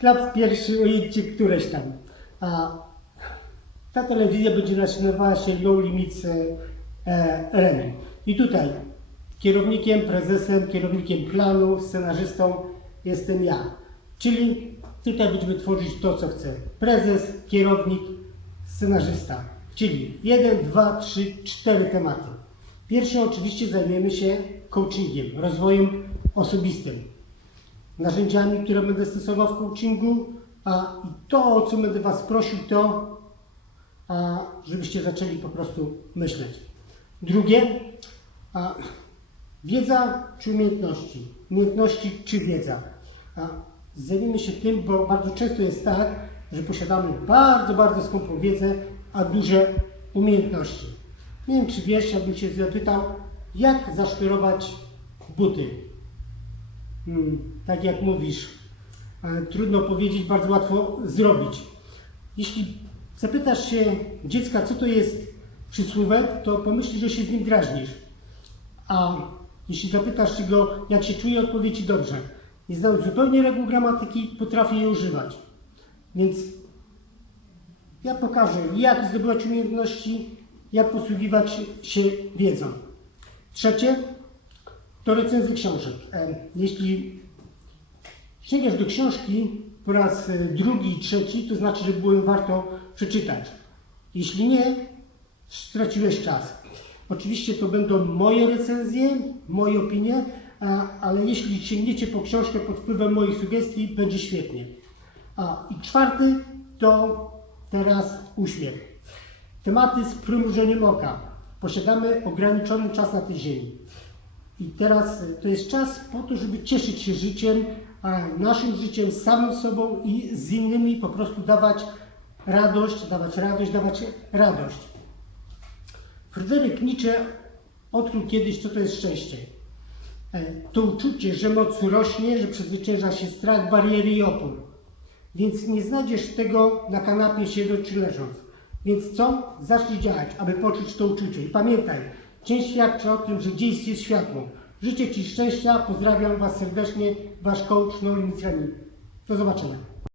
Klap pierwszy, ojedźcie któreś tam. A ta telewizja będzie nazywała się Low Limits e. I tutaj kierownikiem, prezesem, kierownikiem planu, scenarzystą jestem ja. Czyli tutaj będziemy tworzyć to, co chcę. Prezes, kierownik, scenarzysta. Czyli jeden, dwa, trzy, cztery tematy. Pierwszy oczywiście zajmiemy się coachingiem, rozwojem osobistym narzędziami, które będę stosował w coachingu, a i to, o co będę Was prosił, to a, żebyście zaczęli po prostu myśleć. Drugie, a, wiedza czy umiejętności? Umiejętności czy wiedza? A, zajmiemy się tym, bo bardzo często jest tak, że posiadamy bardzo, bardzo skąpą wiedzę, a duże umiejętności. Nie wiem, czy wiesz, jakbym Cię zapytał, jak zaszpierować buty. Hmm, tak jak mówisz, trudno powiedzieć, bardzo łatwo zrobić. Jeśli zapytasz się dziecka, co to jest przysłówek, to pomyśli, że się z nim drażnisz. A jeśli zapytasz go, jak się czuje, odpowie ci dobrze. Nie znał zupełnie reguł gramatyki, potrafi je używać. Więc ja pokażę, jak zdobywać umiejętności, jak posługiwać się wiedzą. Trzecie, to recenzje książek. Jeśli sięgasz do książki po raz e, drugi i trzeci, to znaczy, że było warto przeczytać. Jeśli nie, straciłeś czas. Oczywiście to będą moje recenzje, moje opinie, ale jeśli sięgniecie po książkę pod wpływem moich sugestii, będzie świetnie. A, I czwarty to teraz uśmiech. Tematy z przymrużeniem oka. Posiadamy ograniczony czas na tej ziemi. I teraz y, to jest czas po to, żeby cieszyć się życiem, naszym życiem, samym sobą i z innymi po prostu dawać radość, dawać radość, dawać radość. Fryderyk Nietzsche odkrył kiedyś, co to jest szczęście. E, To uczucie, że moc rośnie, że przezwycięża się strach, bariery i opór. Więc nie znajdziesz tego na kanapie siedząc czy leżąc. Więc co? Zacznij działać, aby poczuć to uczucie. I pamiętaj, dzień świadczy o tym, że dziś jest światło. Życzę Ci szczęścia, pozdrawiam Was serdecznie, Wasz coach No Remi. Do zobaczenia.